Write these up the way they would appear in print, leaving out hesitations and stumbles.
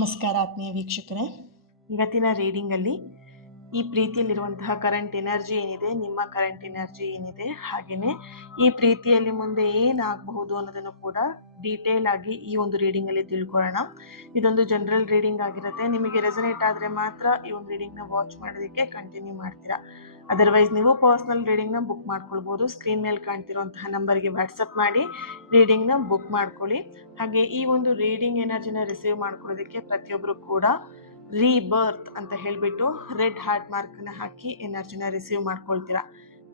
ನಮಸ್ಕಾರ ಆತ್ಮೀಯ ವೀಕ್ಷಕರೇ. ಇವತ್ತಿನ ರೀಡಿಂಗಲ್ಲಿ ಈ ಪ್ರೀತಿಯಲ್ಲಿರುವಂತಹ ಕರೆಂಟ್ ಎನರ್ಜಿ ಏನಿದೆ, ನಿಮ್ಮ ಕರೆಂಟ್ ಎನರ್ಜಿ ಏನಿದೆ, ಹಾಗೆಯೇ ಈ ಪ್ರೀತಿಯಲ್ಲಿ ಮುಂದೆ ಏನಾಗಬಹುದು ಅನ್ನೋದನ್ನು ಕೂಡ ಡೀಟೇಲ್ ಆಗಿ ಈ ಒಂದು ರೀಡಿಂಗಲ್ಲಿ ತಿಳ್ಕೊಳ್ಳೋಣ. ಇದೊಂದು ಜನರಲ್ ರೀಡಿಂಗ್ ಆಗಿರುತ್ತೆ. ನಿಮಗೆ ರೆಸನೇಟ್ ಆದರೆ ಮಾತ್ರ ಈ ಒಂದು ರೀಡಿಂಗ್ನ ವಾಚ್ ಮಾಡೋದಕ್ಕೆ ಕಂಟಿನ್ಯೂ ಮಾಡ್ತೀರಾ. ಅದರ್ವೈಸ್ ನೀವು ಪರ್ಸ್ನಲ್ ರೀಡಿಂಗ್ನ ಬುಕ್ ಮಾಡ್ಕೊಳ್ಬೋದು. ಸ್ಕ್ರೀನ್ ಮೇಲೆ ಕಾಣ್ತಿರುವಂತಹ ನಂಬರ್ಗೆ ವಾಟ್ಸಪ್ ಮಾಡಿ ರೀಡಿಂಗ್ನ ಬುಕ್ ಮಾಡ್ಕೊಳ್ಳಿ. ಹಾಗೆ ಈ ಒಂದು ರೀಡಿಂಗ್ ಎನರ್ಜಿನ ರಿಸೀವ್ ಮಾಡ್ಕೊಳ್ಳೋದಕ್ಕೆ ಪ್ರತಿಯೊಬ್ಬರು ಕೂಡ ರೀಬರ್ತ್ ಅಂತ ಹೇಳಿಬಿಟ್ಟು ರೆಡ್ ಹಾರ್ಟ್ ಮಾರ್ಕ್ನ ಹಾಕಿ ಎನರ್ಜಿನ ರಿಸೀವ್ ಮಾಡ್ಕೊಳ್ತೀರಾ.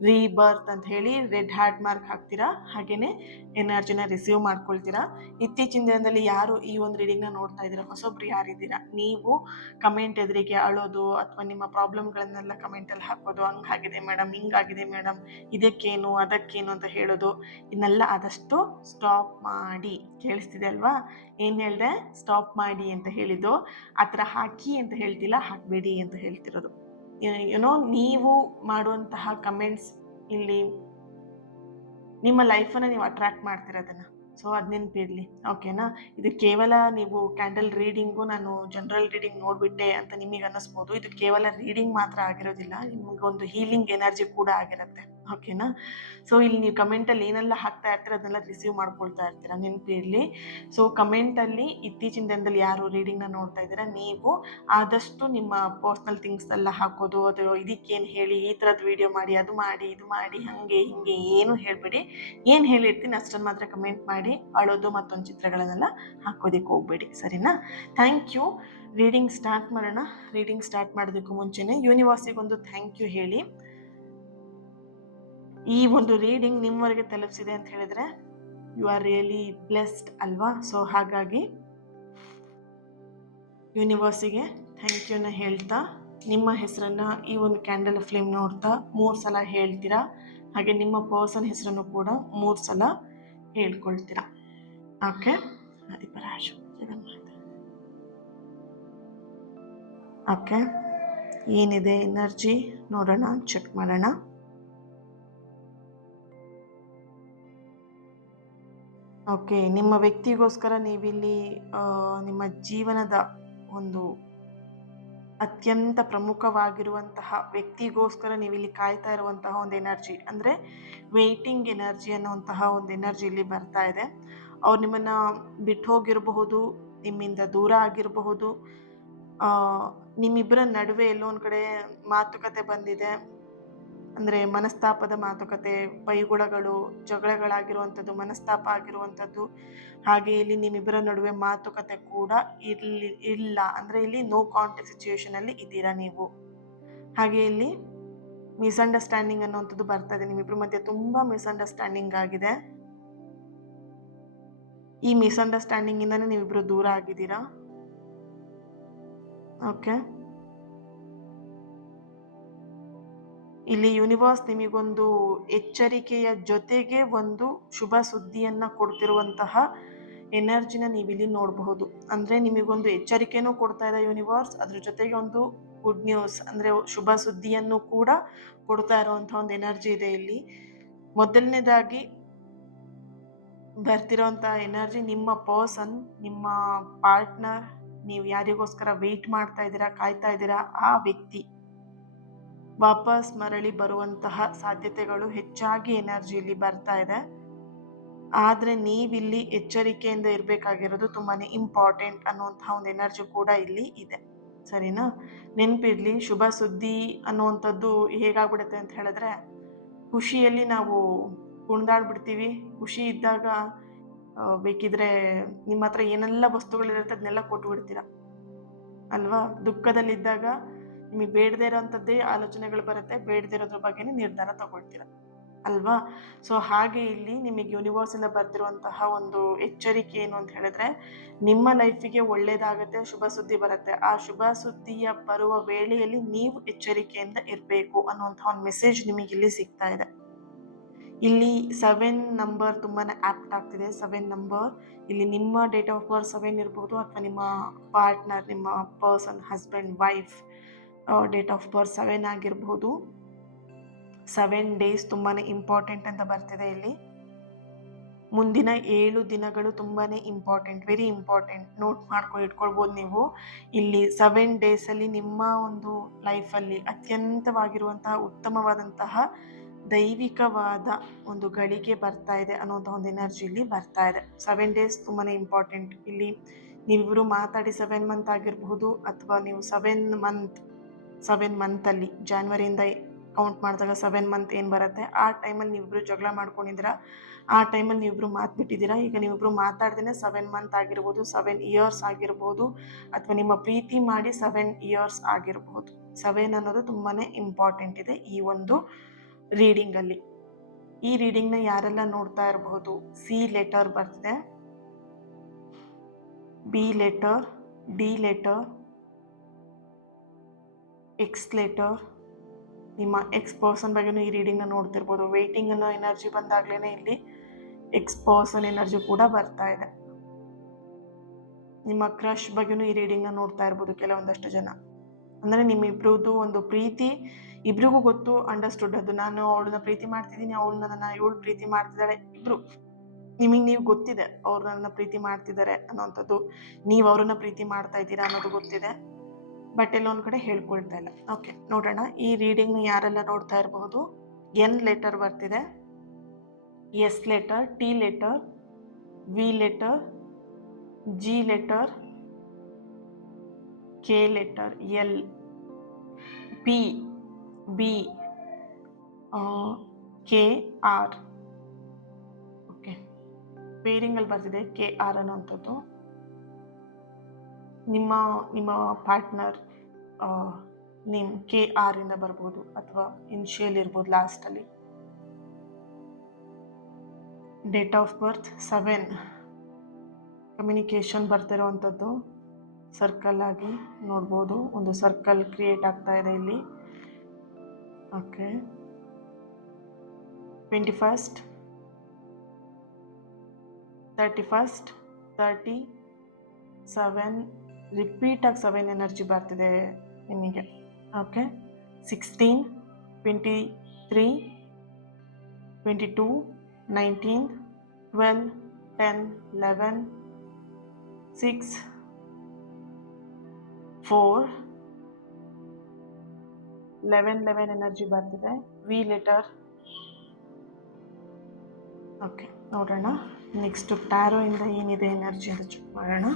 ರೀಬರ್ತ್ ಅಂತ ಹೇಳಿ ರೆಡ್ ಹಾರ್ಟ್ ಮಾರ್ಕ್ ಹಾಕ್ತೀರಾ, ಹಾಗೇನೆ ಎನರ್ಜಿನ ರಿಸೀವ್ ಮಾಡ್ಕೊಳ್ತೀರಾ. ಇತ್ತೀಚಿನ ದಿನದಲ್ಲಿ ಯಾರು ಈ ಒಂದು ರೀಡಿಂಗ್ನ ನೋಡ್ತಾ ಇದ್ದೀರಾ, ಹೊಸೊಬ್ರು ಯಾರಿದ್ದೀರಾ, ನೀವು ಕಮೆಂಟ್ ಎದುರಿಗೆ ಅಳೋದು ಅಥವಾ ನಿಮ್ಮ ಪ್ರಾಬ್ಲಮ್ಗಳನ್ನೆಲ್ಲ ಕಮೆಂಟಲ್ಲಿ ಹಾಕೋದು, ಹಂಗಾಗಿದೆ ಮೇಡಮ್, ಹಿಂಗಾಗಿದೆ ಮೇಡಮ್, ಇದಕ್ಕೇನು ಅದಕ್ಕೇನು ಅಂತ ಹೇಳೋದು, ಇದನ್ನೆಲ್ಲ ಆದಷ್ಟು ಸ್ಟಾಪ್ ಮಾಡಿ. ಕೇಳಿಸ್ತಿದೆ ಅಲ್ವಾ? ಏನು ಹೇಳಿದೆ? ಸ್ಟಾಪ್ ಮಾಡಿ ಅಂತ ಹೇಳಿದ್ದು. ಆ ಥರ ಹಾಕಿ ಅಂತ ಹೇಳ್ತಿಲ್ಲ, ಹಾಕಬೇಡಿ ಅಂತ ಹೇಳ್ತಿರೋದು. ಏನೋ ನೀವು ಮಾಡುವಂತಹ ಕಮೆಂಟ್ಸ್ ಇಲ್ಲಿ ನಿಮ್ಮ ಲೈಫನ್ನು ನೀವು ಅಟ್ರಾಕ್ಟ್ ಮಾಡ್ತಿರೋದನ್ನ, ಸೊ ಅದು ನೆನಪಿರಲಿ. ಓಕೆನಾ? ಇದು ಕೇವಲ ನೀವು ಕ್ಯಾಂಡಲ್ ರೀಡಿಂಗು, ನಾನು ಜನರಲ್ ರೀಡಿಂಗ್ ನೋಡಿಬಿಟ್ಟೆ ಅಂತ ನಿಮಗೆ ಅನ್ನಿಸ್ಬೋದು. ಇದು ಕೇವಲ ರೀಡಿಂಗ್ ಮಾತ್ರ ಆಗಿರೋದಿಲ್ಲ, ನಿಮಗೊಂದು ಹೀಲಿಂಗ್ ಎನರ್ಜಿ ಕೂಡ ಆಗಿರುತ್ತೆ. ಓಕೆನಾ? ಸೊ ಇಲ್ಲಿ ನೀವು ಕಮೆಂಟಲ್ಲಿ ಏನೆಲ್ಲ ಹಾಕ್ತಾ ಇರ್ತೀರ ಅದನ್ನೆಲ್ಲ ರಿಸೀವ್ ಮಾಡ್ಕೊಳ್ತಾ ಇರ್ತೀರ, ನೆನಪಿರಲಿ. ಸೊ ಕಮೆಂಟಲ್ಲಿ ಇತ್ತೀಚಿನ ದಿನದಲ್ಲಿ ಯಾರು ರೀಡಿಂಗ್ನ ನೋಡ್ತಾ ಇದ್ದೀರಾ, ನೀವು ಆದಷ್ಟು ನಿಮ್ಮ ಪರ್ಸ್ನಲ್ ಥಿಂಗ್ಸ್ ಎಲ್ಲ ಹಾಕೋದು, ಅದು ಇದಕ್ಕೇನು ಹೇಳಿ, ಈ ಥರದ್ದು ವಿಡಿಯೋ ಮಾಡಿ, ಅದು ಮಾಡಿ, ಇದು ಮಾಡಿ, ಹಾಗೆ ಹಿಂಗೆ ಏನು ಹೇಳಿಬಿಡಿ. ಏನು ಹೇಳಿರ್ತೀನಿ ಅಷ್ಟನ್ನು ಮಾತ್ರ ಕಮೆಂಟ್ ಮಾಡಿ, ಅಳೋದು ಮತ್ತೊಂದು ಚಿತ್ರಗಳನ್ನೆಲ್ಲ ಹಾಕೋದಕ್ಕೆ ಹೋಗ್ಬೇಡಿ, ಸರಿನಾ? Thank you. ರೀಡಿಂಗ್ ಸ್ಟಾರ್ಟ್ ಮಾಡೋಣ. ರೀಡಿಂಗ್ ಸ್ಟಾರ್ಟ್ ಮಾಡೋದಕ್ಕೂ ಮುಂಚೆನೇ ಯೂನಿವರ್ಸಿಗೆ ಒಂದು ಥ್ಯಾಂಕ್ ಯು ಹೇಳಿ. ಈ ಒಂದು ರೀಡಿಂಗ್ ನಿಮ್ಮವರೆಗೆ ತಲುಪಿಸಿದೆ ಅಂತ ಹೇಳಿದ್ರೆ ಯು ಆರ್ ರಿಯಲಿ ಬ್ಲೆಸ್ಡ್ ಅಲ್ವಾ? ಸೊ ಹಾಗಾಗಿ ಯೂನಿವರ್ಸಿಗೆ ಥ್ಯಾಂಕ್ ಯುನ ಹೇಳ್ತಾ, ನಿಮ್ಮ ಹೆಸರನ್ನು ಈ ಒಂದು ಕ್ಯಾಂಡಲ್ ಫ್ಲೇಮ್ ನೋಡ್ತಾ 3 ಸಲ ಹೇಳ್ತೀರಾ. ಹಾಗೆ ನಿಮ್ಮ ಪರ್ಸನ್ ಹೆಸರನ್ನು ಕೂಡ 3 ಸಲ ಹೇಳ್ಕೊಳ್ತೀರಾ. ಓಕೆ? ಆದಿಪರಾಶು ಜಗನ್ಮಾತೆ. ಓಕೆ, ಏನಿದೆ ಎನರ್ಜಿ ನೋಡೋಣ, ಚೆಕ್ ಮಾಡೋಣ. ಓಕೆ, ನಿಮ್ಮ ವ್ಯಕ್ತಿಗೋಸ್ಕರ ನೀವಿಲ್ಲಿ ನಿಮ್ಮ ಜೀವನದ ಒಂದು ಅತ್ಯಂತ ಪ್ರಮುಖವಾಗಿರುವಂತಹ ವ್ಯಕ್ತಿಗೋಸ್ಕರ ನೀವಿಲ್ಲಿ ಕಾಯ್ತಾ ಇರುವಂತಹ ಒಂದು ಎನರ್ಜಿ, ಅಂದರೆ ವೇಟಿಂಗ್ ಎನರ್ಜಿ ಅನ್ನುವಂತಹ ಒಂದು ಎನರ್ಜಿ ಇಲ್ಲಿ ಬರ್ತಾ ಇದೆ. ಅವ್ರು ನಿಮ್ಮನ್ನು ಬಿಟ್ಟು ಹೋಗಿರಬಹುದು, ನಿಮ್ಮಿಂದ ದೂರ ಆಗಿರಬಹುದು, ನಿಮ್ಮಿಬ್ಬರ ನಡುವೆ ಎಲ್ಲೋ ಒಂದು ಕಡೆ ಮಾತುಕತೆ ಬಂದಿದೆ, ಅಂದರೆ ಮನಸ್ತಾಪದ ಮಾತುಕತೆ, ಬೈಗುಳಗಳು, ಜಗಳಗಳಾಗಿರುವಂಥದ್ದು, ಮನಸ್ತಾಪ ಆಗಿರುವಂಥದ್ದು. ಹಾಗೆ ಇಲ್ಲಿ ನಿಮ್ಮಿಬ್ಬರ ನಡುವೆ ಮಾತುಕತೆ ಕೂಡ ಇಲ್ಲ, ಅಂದರೆ ಇಲ್ಲಿ ನೋ ಕಾಂಟ್ಯಾಕ್ಟ್ ಸಿಚುವೇಶನಲ್ಲಿ ಇದ್ದೀರಾ ನೀವು. ಹಾಗೆ ಇಲ್ಲಿ ಮಿಸ್ಅಂಡರ್ಸ್ಟ್ಯಾಂಡಿಂಗ್ ಅನ್ನುವಂಥದ್ದು ಬರ್ತಾ ಇದೆ. ನಿಮ್ಮಿಬ್ಬರ ಮಧ್ಯೆ ತುಂಬ ಮಿಸ್ಅಂಡರ್ಸ್ಟ್ಯಾಂಡಿಂಗ್ ಆಗಿದೆ. ಈ ಮಿಸ್ಅಂಡರ್ಸ್ಟ್ಯಾಂಡಿಂಗಿಂದನೇ ನೀವಿಬ್ಬರು ದೂರ ಆಗಿದ್ದೀರಾ. ಓಕೆ, ಇಲ್ಲಿ ಯೂನಿವರ್ಸ್ ನಿಮಗೊಂದು ಎಚ್ಚರಿಕೆಯ ಜೊತೆಗೆ ಒಂದು ಶುಭ ಸುದ್ದಿಯನ್ನು ಕೊಡ್ತಿರುವಂತಹ ಎನರ್ಜಿನ ನೀವಿಲ್ಲಿ ನೋಡಬಹುದು. ಅಂದರೆ ನಿಮಗೊಂದು ಎಚ್ಚರಿಕೆನೂ ಕೊಡ್ತಾ ಇದೆ ಯೂನಿವರ್ಸ್, ಅದ್ರ ಜೊತೆಗೆ ಒಂದು ಗುಡ್ ನ್ಯೂಸ್ ಅಂದರೆ ಶುಭ ಸುದ್ದಿಯನ್ನು ಕೂಡ ಕೊಡ್ತಾ ಇರುವಂಥ ಒಂದು ಎನರ್ಜಿ ಇದೆ ಇಲ್ಲಿ. ಮೊದಲನೇದಾಗಿ ಬರ್ತಿರೋಂಥ ಎನರ್ಜಿ, ನಿಮ್ಮ ಪರ್ಸನ್, ನಿಮ್ಮ ಪಾರ್ಟ್ನರ್, ನೀವು ಯಾರಿಗೋಸ್ಕರ ವೆಯ್ಟ್ ಮಾಡ್ತಾ ಇದ್ದೀರಾ, ಕಾಯ್ತಾ ಇದ್ದೀರಾ, ಆ ವ್ಯಕ್ತಿ ವಾಪಸ್ ಮರಳಿ ಬರುವಂತಹ ಸಾಧ್ಯತೆಗಳು ಹೆಚ್ಚಾಗಿ ಎನರ್ಜಿಯಲ್ಲಿ ಬರ್ತಾ ಇದೆ. ಆದರೆ ನೀವಿಲ್ಲಿ ಎಚ್ಚರಿಕೆಯಿಂದ ಇರಬೇಕಾಗಿರೋದು ತುಂಬಾ ಇಂಪಾರ್ಟೆಂಟ್ ಅನ್ನುವಂತಹ ಒಂದು ಎನರ್ಜಿ ಕೂಡ ಇಲ್ಲಿ ಇದೆ, ಸರಿನಾ? ನೆನಪಿರಲಿ, ಶುಭ ಸುದ್ದಿ ಅನ್ನುವಂಥದ್ದು ಹೇಗಾಗ್ಬಿಡುತ್ತೆ ಅಂತ ಹೇಳಿದ್ರೆ, ಖುಷಿಯಲ್ಲಿ ನಾವು ಕುಣಿದಾಡ್ಬಿಡ್ತೀವಿ. ಖುಷಿ ಇದ್ದಾಗ ಬೇಕಿದ್ರೆ ನಿಮ್ಮ ಹತ್ರ ಏನೆಲ್ಲ ವಸ್ತುಗಳಿರುತ್ತೆ ಅದನ್ನೆಲ್ಲ ಕೊಟ್ಬಿಡ್ತೀರ ಅಲ್ವಾ? ದುಃಖದಲ್ಲಿದ್ದಾಗ ನಿಮಗೆ ಬೇಡದೇ ಇರೋವಂಥದ್ದೇ ಆಲೋಚನೆಗಳು ಬರುತ್ತೆ, ಬೇಡದೇ ಇರೋದ್ರ ಬಗ್ಗೆನೇ ನಿರ್ಧಾರ ತಗೊಳ್ತೀರ ಅಲ್ವಾ? ಸೊ ಹಾಗೆ ಇಲ್ಲಿ ನಿಮಗೆ ಯೂನಿವರ್ಸಿಂದ ಬರ್ತಿರುವಂತಹ ಒಂದು ಎಚ್ಚರಿಕೆ ಏನು ಅಂತ ಹೇಳಿದ್ರೆ, ನಿಮ್ಮ ಲೈಫಿಗೆ ಒಳ್ಳೆಯದಾಗುತ್ತೆ, ಶುಭ ಸುದ್ದಿ ಬರುತ್ತೆ. ಆ ಶುಭ ಸುದ್ದಿಯ ಬರುವ ವೇಳೆಯಲ್ಲಿ ನೀವು ಎಚ್ಚರಿಕೆಯಿಂದ ಇರಬೇಕು ಅನ್ನುವಂಥ ಒಂದು ಮೆಸೇಜ್ ನಿಮಗೆ ಇಲ್ಲಿ ಸಿಗ್ತಾ ಇದೆ. ಇಲ್ಲಿ 7 ನಂಬರ್ ತುಂಬಾ ಆ್ಯಪ್ಟ್ ಆಗ್ತಿದೆ. 7 ನಂಬರ್ ಇಲ್ಲಿ ನಿಮ್ಮ ಡೇಟ್ ಆಫ್ ಬರ್ತ್ 7 ಇರ್ಬೋದು, ಅಥವಾ ನಿಮ್ಮ ಪಾರ್ಟ್ನರ್, ನಿಮ್ಮ person, husband, wife date of birth 7 ಆಗಿರ್ಬೋದು. 7 ಡೇಸ್ ತುಂಬಾ ಇಂಪಾರ್ಟೆಂಟ್ ಅಂತ ಬರ್ತಿದೆ ಇಲ್ಲಿ. ಮುಂದಿನ 7 ದಿನಗಳು ತುಂಬಾ ಇಂಪಾರ್ಟೆಂಟ್, ವೆರಿ ಇಂಪಾರ್ಟೆಂಟ್. ನೋಟ್ ಮಾಡ್ಕೊಂಡು ಇಟ್ಕೊಳ್ಬೋದು ನೀವು. ಇಲ್ಲಿ 7 ಡೇಸಲ್ಲಿ ನಿಮ್ಮ ಒಂದು ಲೈಫಲ್ಲಿ ಅತ್ಯಂತವಾಗಿರುವಂತಹ ಉತ್ತಮವಾದಂತಹ ದೈವಿಕವಾದ ಒಂದು ಗಳಿಗೆ ಬರ್ತಾ ಇದೆ ಅನ್ನೋಂಥ ಒಂದು ಎನರ್ಜಿ ಇಲ್ಲಿ ಬರ್ತಾ ಇದೆ. 7 ಡೇಸ್ ತುಂಬಾ ಇಂಪಾರ್ಟೆಂಟ್. ಇಲ್ಲಿ ನೀವಿಬ್ಬರು ಮಾತಾಡಿ 7 ಮಂತ್ ಆಗಿರಬಹುದು, ಅಥವಾ ನೀವು 7 ಮಂತಲ್ಲಿ ಜಾನ್ವರಿಯಿಂದ ಕೌಂಟ್ ಮಾಡಿದಾಗ 7 ಮಂತ್ ಏನು ಬರುತ್ತೆ, ಆ ಟೈಮಲ್ಲಿ ನೀವಿಬ್ರು ಜಗಳ ಮಾಡ್ಕೊಂಡಿದ್ದೀರಾ, ಆ ಟೈಮಲ್ಲಿ ನೀವಿಬ್ರು ಮಾತ್ಬಿಟ್ಟಿದ್ದೀರಾ. ಈಗ ನೀವಿಬ್ರು ಮಾತಾಡ್ದೇ 7 ಮಂತ್ ಆಗಿರ್ಬೋದು, 7 ಇಯರ್ಸ್ ಆಗಿರ್ಬೋದು, ಅಥವಾ ನಿಮ್ಮ ಪ್ರೀತಿ ಮಾಡಿ 7 ಇಯರ್ಸ್ ಆಗಿರ್ಬೋದು. 7 ಅನ್ನೋದು ತುಂಬಾ ಇಂಪಾರ್ಟೆಂಟ್ ಇದೆ ಈ ಒಂದು ರೀಡಿಂಗಲ್ಲಿ. ಈ ರೀಡಿಂಗ್ನ ಯಾರೆಲ್ಲ ನೋಡ್ತಾ ಇರಬಹುದು, ಸಿ ಲೆಟರ್ ಬರ್ತಿದೆ, B letter, D letter, X letter. ನಿಮ್ಮ ಎಕ್ಸ್ ಪರ್ಸನ್ ಬಗ್ಗೆನೂ ಈ ರೀಡಿಂಗ್ನ ನೋಡ್ತಿರ್ಬೋದು. ವೇಟಿಂಗ್ ಅನ್ನೋ ಎನರ್ಜಿ ಬಂದಾಗ್ಲೇ ಇಲ್ಲಿ ಎಕ್ಸ್ ಪರ್ಸನ್ ಎನರ್ಜಿ ಕೂಡ ಬರ್ತಾ ಇದೆ. ನಿಮ್ಮ ಕ್ರಶ್ ಬಗ್ಗೆನೂ ಈ ರೀಡಿಂಗ್ನ ನೋಡ್ತಾ ಇರ್ಬೋದು ಕೆಲವೊಂದಷ್ಟು ಜನ. ಅಂದರೆ ನಿಮ್ಮಿಬ್ರದ್ದು ಒಂದು ಪ್ರೀತಿ ಇಬ್ರಿಗೂ ಗೊತ್ತು, ಅಂಡರ್ಸ್ಟುಡ್. ಅದು ನಾನು ಅವಳನ್ನ ಪ್ರೀತಿ ಮಾಡ್ತಿದ್ದೀನಿ, ಇವಳು ಪ್ರೀತಿ ಮಾಡ್ತಿದ್ದಾಳೆ. ಇಬ್ರು ನಿಮಗೆ ನೀವು ಗೊತ್ತಿದೆ ಅವ್ರು ನನ್ನ ಪ್ರೀತಿ ಮಾಡ್ತಿದ್ದಾರೆ ಅನ್ನೋಂಥದ್ದು, ನೀವು ಅವ್ರನ್ನ ಪ್ರೀತಿ ಮಾಡ್ತಾ ಇದ್ದೀರಾ ಅನ್ನೋದು ಗೊತ್ತಿದೆ, ಬಟ್ ಎಲ್ಲೊಂದು ಕಡೆ ಹೇಳ್ಕೊಳ್ತಾ ಇಲ್ಲ. ಓಕೆ, ನೋಡೋಣ ಈ ರೀಡಿಂಗ್ನ ಯಾರೆಲ್ಲ ನೋಡ್ತಾ ಇರಬಹುದು. ಎನ್ ಲೆಟರ್ ಬರ್ತಿದೆ, S letter, T letter, V letter, G letter, K letter, L, P, B, K, R. Okay, ಪೇರಿಂಗಲ್ಲಿ ಬರ್ತಿದೆ ಕೆ ಆರ್ ಅನ್ನೋಂಥದ್ದು. ನಿಮ್ಮ ಪಾರ್ಟ್ನರ್ ನೇಮ್ ಕೆ ಆರ್ ಇಂದ ಬರ್ಬೋದು, ಅಥವಾ ಇನ್ಶಿಯಲ್ ಇರ್ಬೋದು ಲಾಸ್ಟಲ್ಲಿ. Date of birth 7. ಕಮ್ಯುನಿಕೇಷನ್ ಬರ್ತಿರೋವಂಥದ್ದು ಸರ್ಕಲ್ ಆಗಿ ನೋಡ್ಬೋದು. ಒಂದು ಸರ್ಕಲ್ ಕ್ರಿಯೇಟ್ ಆಗ್ತಾ ಇದೆ ಇಲ್ಲಿ. Okay, 21st, 31st, 37. ರಿಪೀಟಾಗಿ 7 ಎನರ್ಜಿ ಬರ್ತಿದೆ ನಿಮಗೆ. ಓಕೆ, 16, 23, 22, 19, 12, 10, 11, 6, 4, 11 ಎನರ್ಜಿ ಬರ್ತಿದೆ. V letter. ಓಕೆ, ನೋಡೋಣ ನೆಕ್ಸ್ಟ್ ಟ್ಯಾರೋ ಇಂದ ಏನಿದೆ ಎನರ್ಜಿ ಅಂತ ಚೆಕ್ ಮಾಡೋಣ.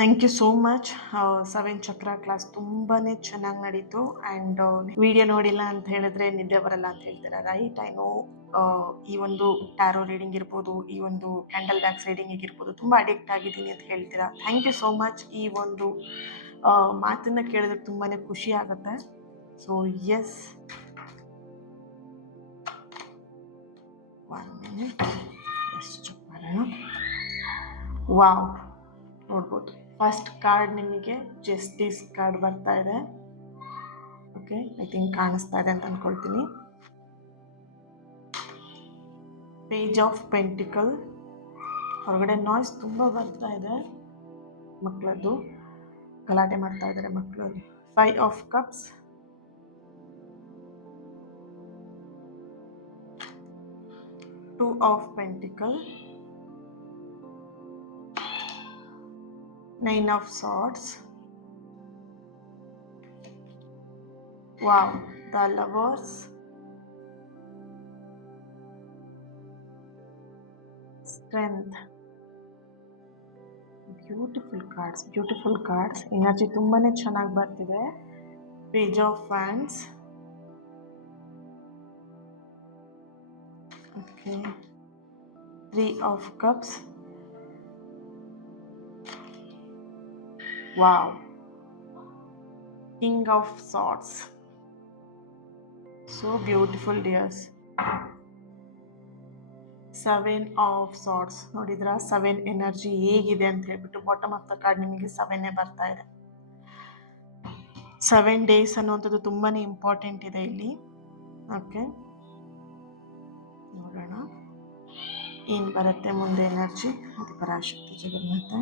Thank you so much. 7 ಚಕ್ರ ಕ್ಲಾಸ್ ತುಂಬಾ ಚೆನ್ನಾಗಿ ನಡೀತು. ಆ್ಯಂಡ್ ವಿಡಿಯೋ ನೋಡಿಲ್ಲ ಅಂತ ಹೇಳಿದ್ರೆ ನಿದ್ದೆ ಬರಲ್ಲ ಅಂತ ಹೇಳ್ತೀರಾ, ರೈಟ್? I know. ಈ ಒಂದು ಟ್ಯಾರೋ ರೀಡಿಂಗ್ ಇರ್ಬೋದು, ಈ ಒಂದು ಕ್ಯಾಂಡಲ್ ಬ್ಯಾಕ್ಸ್ ರೀಡಿಂಗ್ ಇರ್ಬೋದು, ತುಂಬ ಅಡಿಕ್ಟ್ ಆಗಿದ್ದೀನಿ ಅಂತ ಹೇಳ್ತೀರಾ. Thank you so much. ಈ ಒಂದು ಮಾತನ್ನು ಕೇಳಿದ್ರೆ ತುಂಬಾ ಖುಷಿ ಆಗುತ್ತೆ. ಸೊ ಎಸ್, 1 minute ಎಷ್ಟು ಚೆಕ್ ಮಾಡೋಣ. ವಾವ್, ನೋಡ್ಬೋದು ಫಸ್ಟ್ ಕಾರ್ಡ್ ನಿಮಗೆ ಜಸ್ಟಿಸ್ ಕಾರ್ಡ್ ಬರ್ತಾ ಇದೆ. ಓಕೆ, ಐ ಥಿಂಕ್ ಕಾಣಿಸ್ತಾ ಇದೆ ಅಂತ ಅಂದ್ಕೊಳ್ತೀನಿ. Page of pentacle. ಹೊರಗಡೆ ನಾಯ್ಸ್ ತುಂಬ ಬರ್ತಾ ಇದೆ, ಮಕ್ಕಳದ್ದು ಗಲಾಟೆ ಮಾಡ್ತಾ ಇದ್ದಾರೆ ಮಕ್ಕಳು. 5 of cups, 2 of pentacle, 9 of swords. Wow, the lovers. Strength. Beautiful cards. Energy ತುಂಬಾನೇ ಚೆನ್ನಾಗಿ ಬರ್ತಿದೆ. Page of Wands. Okay. 3 of Cups. Wow, King of Swords. So beautiful, dears. 7 of Swords. ನೋಡಿದ್ರಾ 7 ಎನರ್ಜಿ ಹೇಗಿದೆ ಅಂತ ಹೇಳ್ಬಿಟ್ಟು. ಬಾಟಮ್ ಆಫ್ ದ ಕಾರ್ಡ್ ನಿಮಗೆ 7 ಬರ್ತಾ ಇದೆ. 7 ಡೇಸ್ ಅನ್ನುವಂಥದ್ದು ತುಂಬಾ ಇಂಪಾರ್ಟೆಂಟ್ ಇದೆ ಇಲ್ಲಿ. ಓಕೆ, ನೋಡೋಣ ಏನು ಬರುತ್ತೆ ಮುಂದೆ ಎನರ್ಜಿ ಪರಾಶಕ್ತಿ ಜಗನ್ನಾಥ.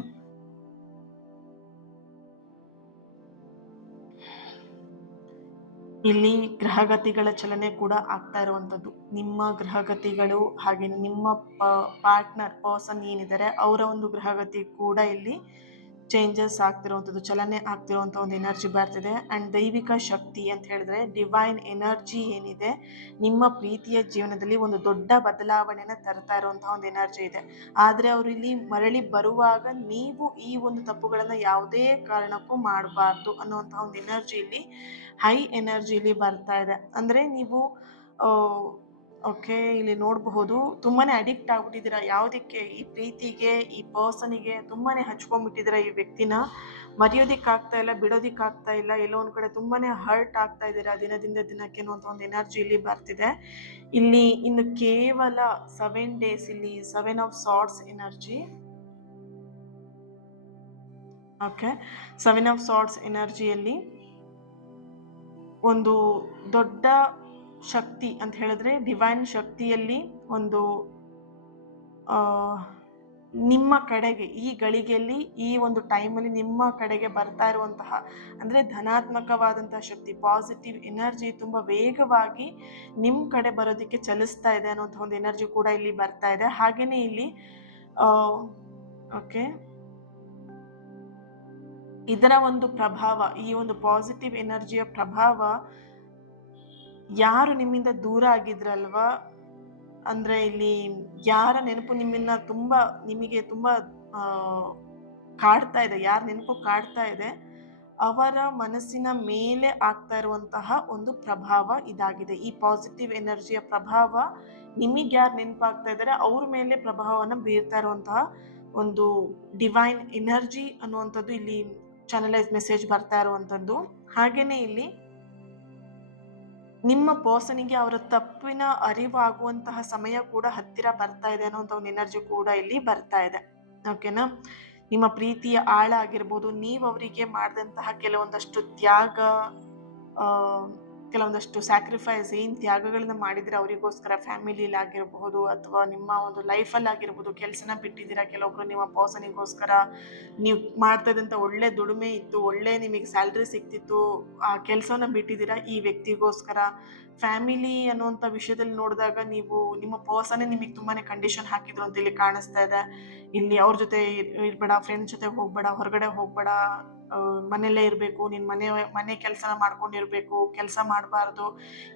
ಇಲ್ಲಿ ಗ್ರಹಗತಿಗಳ ಚಲನೆ ಕೂಡ ಆಗ್ತಾ ಇರುವಂಥದ್ದು. ನಿಮ್ಮ ಗ್ರಹಗತಿಗಳು ಹಾಗೆ ನಿಮ್ಮ ಪರ್ಸನ್ ಏನಿದ್ದಾರೆ ಅವರ ಒಂದು ಗ್ರಹಗತಿ ಕೂಡ ಇಲ್ಲಿ ಚೇಂಜಸ್ ಆಗ್ತಿರುವಂಥದ್ದು, ಚಲನೆ ಆಗ್ತಿರುವಂಥ ಒಂದು ಎನರ್ಜಿ ಬರ್ತಿದೆ. ಆ್ಯಂಡ್ ದೈವಿಕ ಶಕ್ತಿ ಅಂತ ಹೇಳಿದ್ರೆ ಡಿವೈನ್ ಎನರ್ಜಿ ಏನಿದೆ ನಿಮ್ಮ ಪ್ರೀತಿಯ ಜೀವನದಲ್ಲಿ ಒಂದು ದೊಡ್ಡ ಬದಲಾವಣೆನ ತರ್ತಾ ಇರುವಂತಹ ಒಂದು ಎನರ್ಜಿ ಇದೆ. ಆದರೆ ಅವರು ಇಲ್ಲಿ ಮರಳಿ ಬರುವಾಗ ನೀವು ಈ ಒಂದು ತಪ್ಪುಗಳನ್ನ ಯಾವುದೇ ಕಾರಣಕ್ಕೂ ಮಾಡಬಾರ್ದು ಅನ್ನುವಂತಹ ಒಂದು ಎನರ್ಜಿ ಇಲ್ಲಿ ಹೈ ಎನರ್ಜಿಲಿ ಬರ್ತಾ ಇದೆ. ಅಂದ್ರೆ ನೀವು ಓಕೆ, ಇಲ್ಲಿ ನೋಡಬಹುದು ತುಂಬಾನೇ ಅಡಿಕ್ಟ್ ಆಗ್ಬಿಟ್ಟಿದ್ದೀರಾ ಯಾವುದಕ್ಕೆ, ಈ ಪ್ರೀತಿಗೆ, ಈ ಪರ್ಸನಿಗೆ ತುಂಬಾನೇ ಹಚ್ಕೊಂಡ್ಬಿಟ್ಟಿದ್ದೀರಾ. ಈ ವ್ಯಕ್ತಿನ ಮರೆಯೋದಿಕ್ಕಾಗ್ತಾ ಇಲ್ಲ, ಬಿಡೋದಿಕ್ಕಾಗ್ತಾ ಇಲ್ಲ, ಎಲ್ಲೋ ಒಂದ್ ಕಡೆ ತುಂಬಾನೇ ಹರ್ಟ್ ಆಗ್ತಾ ಇದ್ದೀರಾ ದಿನದಿಂದ ದಿನಕ್ಕೆ ಅನ್ನುವಂಥ ಒಂದು ಎನರ್ಜಿ ಇಲ್ಲಿ ಬರ್ತಿದೆ. ಇಲ್ಲಿ ಇನ್ನು ಕೇವಲ 7 days, ಇಲ್ಲಿ 7 of Swords energy. Okay, 7 of Swords ಎನರ್ಜಿಯಲ್ಲಿ ಒಂದು ದೊಡ್ಡ ಶಕ್ತಿ ಅಂತ ಹೇಳಿದ್ರೆ ಡಿವೈನ್ ಶಕ್ತಿಯಲ್ಲಿ ಒಂದು ನಿಮ್ಮ ಕಡೆಗೆ ಈ ಗಳಿಗೆಯಲ್ಲಿ ಈ ಒಂದು ಟೈಮಲ್ಲಿ ನಿಮ್ಮ ಕಡೆಗೆ ಬರ್ತಾ ಇರುವಂತಹ ಅಂದ್ರೆ ಧನಾತ್ಮಕವಾದಂತಹ ಶಕ್ತಿ, ಪಾಸಿಟಿವ್ ಎನರ್ಜಿ ತುಂಬಾ ವೇಗವಾಗಿ ನಿಮ್ಮ ಕಡೆ ಬರೋದಕ್ಕೆ ಚಲಿಸ್ತಾ ಇದೆ ಅನ್ನುವಂತಹ ಒಂದು ಎನರ್ಜಿ ಕೂಡ ಇಲ್ಲಿ ಬರ್ತಾ ಇದೆ. ಹಾಗೇನೆ ಇಲ್ಲಿ ಓಕೆ, ಇದರ ಒಂದು ಪ್ರಭಾವ, ಈ ಒಂದು ಪಾಸಿಟಿವ್ ಎನರ್ಜಿಯ ಪ್ರಭಾವ ಯಾರು ನಿಮ್ಮಿಂದ ದೂರ ಆಗಿದ್ರಲ್ವಾ, ಅಂದ್ರೆ ಇಲ್ಲಿ ಯಾರ ನೆನಪು ನಿಮಗೆ ತುಂಬಾ ಕಾಡ್ತಾ ಇದೆ, ಯಾರ ನೆನಪು ಕಾಡ್ತಾ ಇದೆ ಅವರ ಮನಸ್ಸಿನ ಮೇಲೆ ಆಗ್ತಾ ಇರುವಂತಹ ಒಂದು ಪ್ರಭಾವ ಇದಾಗಿದೆ. ಈ ಪಾಸಿಟಿವ್ ಎನರ್ಜಿಯ ಪ್ರಭಾವ ನಿಮಗೆ ಯಾರು ನೆನಪಾಗ್ತಾ ಇದ್ದಾರೆ ಅವ್ರ ಮೇಲೆ ಪ್ರಭಾವವನ್ನ ಬೀರ್ತಾ ಇರುವಂತಹ ಒಂದು ಡಿವೈನ್ ಎನರ್ಜಿ ಅನ್ನುವಂಥದ್ದು ಇಲ್ಲಿ ಚಾನಲೈಸ್ ಮೆಸೇಜ್ ಬರ್ತಾ ಇರುವಂಥದ್ದು. ಹಾಗೇನೆ ಇಲ್ಲಿ ನಿಮ್ಮ ಪರ್ಸನಿಗೆ ಅವರ ತಪ್ಪಿನ ಅರಿವಾಗುವಂತಹ ಸಮಯ ಕೂಡ ಹತ್ತಿರ ಬರ್ತಾ ಇದೆ ಅನ್ನೋಂಥ ಒಂದು ಎನರ್ಜಿ ಕೂಡ ಇಲ್ಲಿ ಬರ್ತಾ ಇದೆ. ಓಕೆನಾ, ನಿಮ್ಮ ಪ್ರೀತಿಯ ಆಳ ಆಗಿರ್ಬೋದು, ನೀವು ಅವರಿಗೆ ಮಾಡಿದಂತಹ ಕೆಲವೊಂದಷ್ಟು ತ್ಯಾಗ, ಕೆಲವೊಂದಷ್ಟು ಸ್ಯಾಕ್ರಿಫೈಸ್, ಏನ್ ತ್ಯಾಗಗಳನ್ನ ಮಾಡಿದ್ರೆ ಅವರಿಗೋಸ್ಕರ, ಫ್ಯಾಮಿಲಿಲಿ ಆಗಿರಬಹುದು ಅಥವಾ ನಿಮ್ಮ ಒಂದು ಲೈಫಲ್ಲಿ ಆಗಿರ್ಬೋದು, ಕೆಲಸನ ಬಿಟ್ಟಿದ್ದೀರಾ, ಕೆಲವೊಬ್ರು ನಿಮ್ಮ ಪರ್ಸನಿಗೋಸ್ಕರ ನೀವು ಮಾಡ್ತಾ ಇದ್ದಂಥ ಒಳ್ಳೆ ದುಡಿಮೆ ಇತ್ತು, ಒಳ್ಳೆ ನಿಮಗೆ ಸ್ಯಾಲ್ರಿ ಸಿಗ್ತಿತ್ತು, ಆ ಕೆಲಸನ ಬಿಟ್ಟಿದ್ದೀರಾ ಈ ವ್ಯಕ್ತಿಗೋಸ್ಕರ. ಫ್ಯಾಮಿಲಿ ಅನ್ನುವಂಥ ವಿಷಯದಲ್ಲಿ ನೋಡಿದಾಗ ನೀವು ನಿಮ್ಮ ಪರ್ಸನ್ನೇ ನಿಮಗೆ ತುಂಬಾನೇ ಕಂಡೀಷನ್ ಹಾಕಿದ್ರು ಅಂತ ಇಲ್ಲಿ ಕಾಣಿಸ್ತಾ ಇದೆ. ಇಲ್ಲಿ ಅವ್ರ ಜೊತೆ ಇರ್ಬೇಡ, ಫ್ರೆಂಡ್ಸ್ ಜೊತೆ ಹೋಗ್ಬೇಡ, ಹೊರಗಡೆ ಹೋಗ್ಬೇಡ, ಮನೆಯಲ್ಲೇ ಇರಬೇಕು, ನೀನು ಮನೆ ಕೆಲಸನ ಮಾಡ್ಕೊಂಡಿರ್ಬೇಕು, ಕೆಲಸ ಮಾಡಬಾರ್ದು,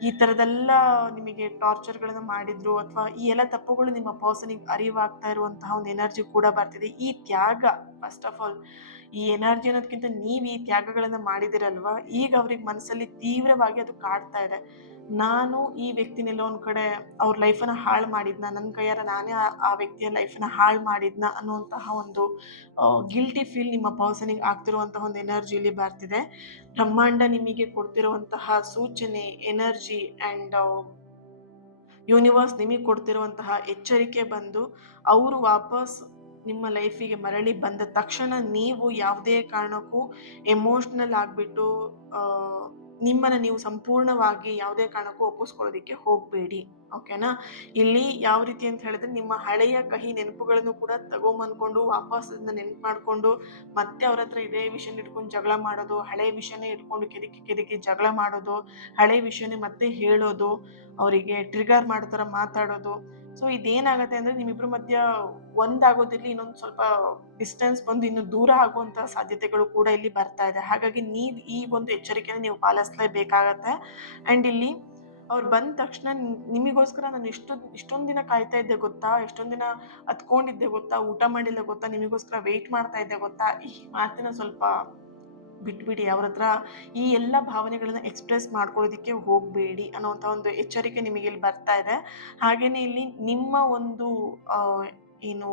ಈ ಥರದೆಲ್ಲ ನಿಮಗೆ ಟಾರ್ಚರ್ಗಳನ್ನ ಮಾಡಿದ್ರು. ಅಥವಾ ಈ ಎಲ್ಲ ತಪ್ಪುಗಳು ನಿಮ್ಮ ಪರ್ಸನಿಗೆ ಅರಿವಾಗ್ತಾ ಇರುವಂತಹ ಒಂದು ಎನರ್ಜಿ ಕೂಡ ಬರ್ತಿದೆ. ಈ ತ್ಯಾಗ, ಫಸ್ಟ್ ಆಫ್ ಆಲ್ ಈ ಎನರ್ಜಿ ಅನ್ನೋದಕ್ಕಿಂತ ನೀವು ಈ ತ್ಯಾಗಗಳನ್ನ ಮಾಡಿದಿರಲ್ವಾ, ಈಗ ಅವ್ರಿಗೆ ಮನಸ್ಸಲ್ಲಿ ತೀವ್ರವಾಗಿ ಅದು ಕಾಡ್ತಾ ಇದೆ. ನಾನು ಈ ವ್ಯಕ್ತಿನೆಲ್ಲ ಒಂದ್ ಕಡೆ ಅವ್ರ ಲೈಫನ್ನ ಹಾಳು ಮಾಡಿದ್ನ, ನನ್ನ ಕೈಯಾರ ನಾನೇ ಆ ವ್ಯಕ್ತಿಯ ಲೈಫನ್ನ ಹಾಳು ಮಾಡಿದ್ನ ಅನ್ನುವಂತಹ ಒಂದು ಗಿಲ್ಟಿ ಫೀಲ್ ನಿಮ್ಮ ಪರ್ಸನಿಗೆ ಆಗ್ತಿರುವಂತಹ ಒಂದು ಎನರ್ಜಿಯಲ್ಲಿ ಬರ್ತಿದೆ. ಬ್ರಹ್ಮಾಂಡ ನಿಮಗೆ ಕೊಡ್ತಿರುವಂತಹ ಸೂಚನೆ, ಎನರ್ಜಿ ಆ್ಯಂಡ್ ಯೂನಿವರ್ಸ್ ನಿಮಗೆ ಕೊಡ್ತಿರುವಂತಹ ಎಚ್ಚರಿಕೆ ಬಂದು ಅವರು ವಾಪಸ್ ನಿಮ್ಮ ಲೈಫಿಗೆ ಮರಳಿ ಬಂದ ತಕ್ಷಣ ನೀವು ಯಾವುದೇ ಕಾರಣಕ್ಕೂ ಎಮೋಷ್ನಲ್ ಆಗಿಬಿಟ್ಟು ನಿಮ್ಮನ್ನು ನೀವು ಸಂಪೂರ್ಣವಾಗಿ ಯಾವುದೇ ಕಾರಣಕ್ಕೂ ಒಪ್ಪಿಸ್ಕೊಳ್ಳೋದಕ್ಕೆ ಹೋಗಬೇಡಿ. ಓಕೆನಾ, ಇಲ್ಲಿ ಯಾವ ರೀತಿ ಅಂತ ಹೇಳಿದ್ರೆ ನಿಮ್ಮ ಹಳೆಯ ಕಹಿ ನೆನಪುಗಳನ್ನು ಕೂಡ ತಗೊಂಬಂದ್ಕೊಂಡು ವಾಪಸ್ ಅದನ್ನ ನೆನಪು ಮಾಡಿಕೊಂಡು ಮತ್ತೆ ಅವ್ರ ಹತ್ರ ಇದೇ ವಿಷಯನ ಇಟ್ಕೊಂಡು ಜಗಳ ಮಾಡೋದು, ಹಳೆ ವಿಷಯನೇ ಇಟ್ಕೊಂಡು ಕೆದಕಿ ಜಗಳ ಮಾಡೋದು, ಹಳೆ ವಿಷಯನೇ ಮತ್ತೆ ಹೇಳೋದು, ಅವರಿಗೆ ಟ್ರಿಗರ್ ಮಾಡೋ ಥರ ಮಾತಾಡೋದು. ಸೊ ಇದೇನಾಗತ್ತೆ ಅಂದ್ರೆ ನಿಮ್ಮಿಬ್ರ ಮಧ್ಯ ಒಂದಾಗೋದಿರ್ಲಿ, ಇನ್ನೊಂದು ಸ್ವಲ್ಪ ಡಿಸ್ಟೆನ್ಸ್ ಬಂದು ಇನ್ನು ದೂರ ಆಗುವಂತಹ ಸಾಧ್ಯತೆಗಳು ಕೂಡ ಇಲ್ಲಿ ಬರ್ತಾ ಇದೆ. ಹಾಗಾಗಿ ನೀವು ಈ ಒಂದು ಎಚ್ಚರಿಕೆನ ನೀವು ಪಾಲಿಸಲೇಬೇಕಾಗತ್ತೆ. ಅಂಡ್ ಇಲ್ಲಿ ಅವ್ರು ಬಂದ ತಕ್ಷಣ ನಿಮಗೋಸ್ಕರ ನಾನು ಇಷ್ಟೊಂದು ದಿನ ಕಾಯ್ತಾ ಇದ್ದೆ ಗೊತ್ತಾ, ಎಷ್ಟೊಂದು ದಿನ ಹತ್ಕೊಂಡಿದ್ದೆ ಗೊತ್ತಾ, ಊಟ ಮಾಡಿಲ್ಲ ಗೊತ್ತಾ, ನಿಮಗೋಸ್ಕರ ವೆಯ್ಟ್ ಮಾಡ್ತಾ ಇದ್ದೆ ಗೊತ್ತಾ, ಈ ಮಾತಿನ ಸ್ವಲ್ಪ ಬಿಟ್ಬಿಡಿ. ಅವ್ರ ಹತ್ರ ಈ ಎಲ್ಲ ಭಾವನೆಗಳನ್ನ ಎಕ್ಸ್ಪ್ರೆಸ್ ಮಾಡ್ಕೊಳ್ಳೋದಕ್ಕೆ ಹೋಗಬೇಡಿ ಅನ್ನೋಂಥ ಒಂದು ಎಚ್ಚರಿಕೆ ನಿಮಗೆ ಇಲ್ಲಿ ಬರ್ತಾ ಇದೆ. ಹಾಗೇನೆ ಇಲ್ಲಿ ನಿಮ್ಮ ಒಂದು ಏನು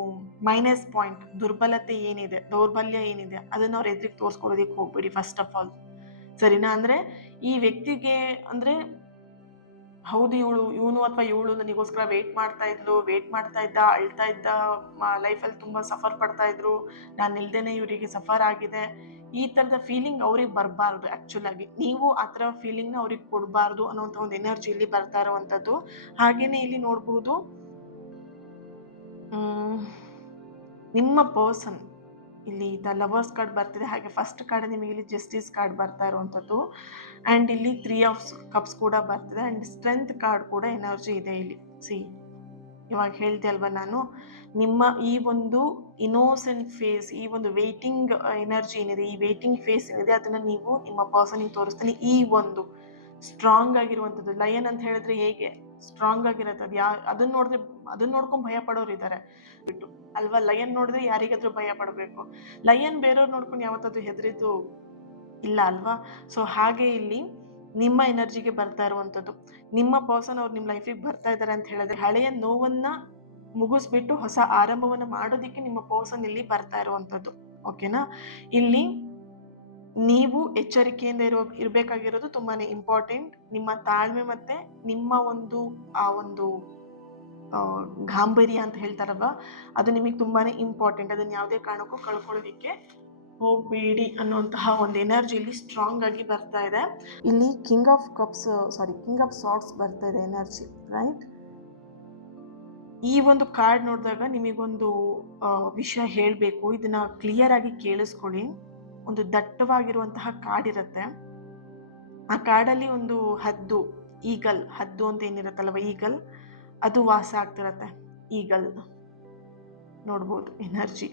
ಮೈನಸ್ ಪಾಯಿಂಟ್, ದುರ್ಬಲತೆ ಏನಿದೆ, ದೌರ್ಬಲ್ಯ ಏನಿದೆ ಅದನ್ನ ಅವ್ರ ಎದುರಿಗೆ ತೋರಿಸ್ಕೊಳ್ಳೋದಕ್ಕೆ ಹೋಗ್ಬೇಡಿ ಫಸ್ಟ್ ಆಫ್ ಆಲ್, ಸರಿನಾ. ಅಂದ್ರೆ ಈ ವ್ಯಕ್ತಿಗೆ ಅಂದ್ರೆ ಹೌದು ಇವನು ಅಥವಾ ಇವಳು ನನಗೋಸ್ಕರ ವೇಟ್ ಮಾಡ್ತಾ ಇದ್ದ, ಅಳ್ತಾ ಇದ್ದ, ಲೈಫಲ್ಲಿ ತುಂಬಾ ಸಫರ್ ಪಡ್ತಾ ಇದ್ರು, ನಾನು ಇಲ್ದೇನೆ ಇವರಿಗೆ ಸಫರ್ ಆಗಿದೆ, ಈ ತರದ ಫೀಲಿಂಗ್ ಅವ್ರಿಗೆ ಬರಬಾರ್ದು. ಆಕ್ಚುಲ್ ಆಗಿ ನೀವು ಆ ಥರ ಫೀಲಿಂಗ್ನ ಅವ್ರಿಗೆ ಕೊಡಬಾರ್ದು ಅನ್ನೋಂಥ ಒಂದು ಎನರ್ಜಿ ಇಲ್ಲಿ ಬರ್ತಾ ಇರುವಂಥದ್ದು. ಹಾಗೇನೆ ಇಲ್ಲಿ ನೋಡಬಹುದು ಮ್, ನಿಮ್ಮ ಪರ್ಸನ್ ಇಲ್ಲಿ ದ ಲವರ್ಸ್ ಕಾರ್ಡ್ ಬರ್ತಿದೆ, ಹಾಗೆ ಫಸ್ಟ್ ಕಾರ್ಡ್ ನಿಮಗೆ ಇಲ್ಲಿ ಜಸ್ಟಿಸ್ ಕಾರ್ಡ್ ಬರ್ತಾ ಇರುವಂಥದ್ದು, ಆ್ಯಂಡ್ ಇಲ್ಲಿ 3 ಆಫ್ ಕಪ್ಸ್ ಕೂಡ ಬರ್ತಿದೆ, ಆ್ಯಂಡ್ ಸ್ಟ್ರೆಂತ್ ಕಾರ್ಡ್ ಕೂಡ ಎನರ್ಜಿ ಇದೆ ಇಲ್ಲಿ. ಇವಾಗ ಹೇಳ್ದೆ ಅಲ್ವಾ ನಾನು, ನಿಮ್ಮ ಈ ಒಂದು ಇನೋಸೆಂಟ್ ಫೇಸ್, ಈ ಒಂದು ವೇಟಿಂಗ್ ಎನರ್ಜಿ ಏನಿದೆ, ಈ ವೇಟಿಂಗ್ ಫೇಸ್ ಏನಿದೆ, ಅದನ್ನ ನೀವು ನಿಮ್ಮ ಪರ್ಸನಿಗೆ ತೋರಿಸ್ತೀನಿ. ಈ ಒಂದು ಸ್ಟ್ರಾಂಗ್ ಆಗಿರುವಂಥದ್ದು ಲಯನ್ ಅಂತ ಹೇಳಿದ್ರೆ ಹೇಗೆ ಸ್ಟ್ರಾಂಗ್ ಆಗಿರುತ್ತೆ, ಅದನ್ನ ನೋಡಿದ್ರೆ ಅದನ್ನ ನೋಡ್ಕೊಂಡು ಭಯ ಪಡೋರು ಇದ್ದಾರೆ ಬಿಟ್ಟು ಅಲ್ವಾ. ಲಯನ್ ನೋಡಿದ್ರೆ ಯಾರಿಗಾದ್ರೂ ಭಯ ಪಡಬೇಕು, ಲಯನ್ ಬೇರೆಯವ್ರು ನೋಡ್ಕೊಂಡು ಯಾವತ್ತಾದ್ರೂ ಹೆದರಿದ್ದು ಇಲ್ಲ ಅಲ್ವಾ. ಸೊ ಹಾಗೆ ಇಲ್ಲಿ ನಿಮ್ಮ ಎನರ್ಜಿಗೆ ಬರ್ತಾ ಇರುವಂಥದ್ದು, ನಿಮ್ಮ ಪರ್ಸನ್ ಅವ್ರು ನಿಮ್ಮ ಲೈಫಿಗೆ ಬರ್ತಾ ಇದ್ದಾರೆ ಅಂತ ಹೇಳಿದ್ರೆ ಹಳೆಯ ನೋವನ್ನ ಮುಗಿಸ್ಬಿಟ್ಟು ಹೊಸ ಆರಂಭವನ್ನ ಮಾಡೋದಿಕ್ಕೆ ನಿಮ್ಮ ಪರ್ಸನ್ ಇಲ್ಲಿ ಬರ್ತಾ ಇರುವಂಥದ್ದು. ಓಕೆನಾ. ಇಲ್ಲಿ ನೀವು ಎಚ್ಚರಿಕೆಯಿಂದ ಇರಬೇಕಾಗಿರೋದು ತುಂಬಾನೇ ಇಂಪಾರ್ಟೆಂಟ್. ನಿಮ್ಮ ತಾಳ್ಮೆ ಮತ್ತೆ ನಿಮ್ಮ ಒಂದು ಆ ಒಂದು ಗಾಂಭೀರ್ಯ ಅಂತ ಹೇಳ್ತಾರಲ್ವ, ಅದು ನಿಮಗೆ ತುಂಬಾನೇ ಇಂಪಾರ್ಟೆಂಟ್. ಅದನ್ನ ಯಾವುದೇ ಕಾರಣಕ್ಕೂ ಕಳ್ಕೊಳ್ಳೋದಿಕ್ಕೆ ಹೋಗಬೇಡಿ ಅನ್ನುವಂತಹ ಒಂದು ಎನರ್ಜಿ ಇಲ್ಲಿ ಸ್ಟ್ರಾಂಗ್ ಆಗಿ ಬರ್ತಾ ಇದೆ. ಇಲ್ಲಿ ಕಿಂಗ್ ಆಫ್ ಸಾರ್ಟ್ಸ್ ಬರ್ತಾ ಇದೆ ಎನರ್ಜಿ, ರೈಟ್. ಈ ಒಂದು ಕಾರ್ಡ್ ನೋಡಿದಾಗ ನಿಮಗೊಂದು ವಿಷಯ ಹೇಳಬೇಕು, ಇದನ್ನ ಕ್ಲಿಯರ್ ಆಗಿ ಕೇಳಿಸ್ಕೊಳ್ಳಿ. ಒಂದು ದಟ್ಟವಾಗಿರುವಂತಹ ಕಾಡ್ ಇರುತ್ತೆ, ಆ ಕಾಡಲ್ಲಿ ಒಂದು ಹದ್ದು ಅಂತ ಏನಿರುತ್ತಲ್ವ, ಈಗಲ್ ಅದು ವಾಸ ಆಗ್ತಿರತ್ತೆ. ಈಗಲ್ ನೋಡ್ಬೋದು ಎನರ್ಜಿ.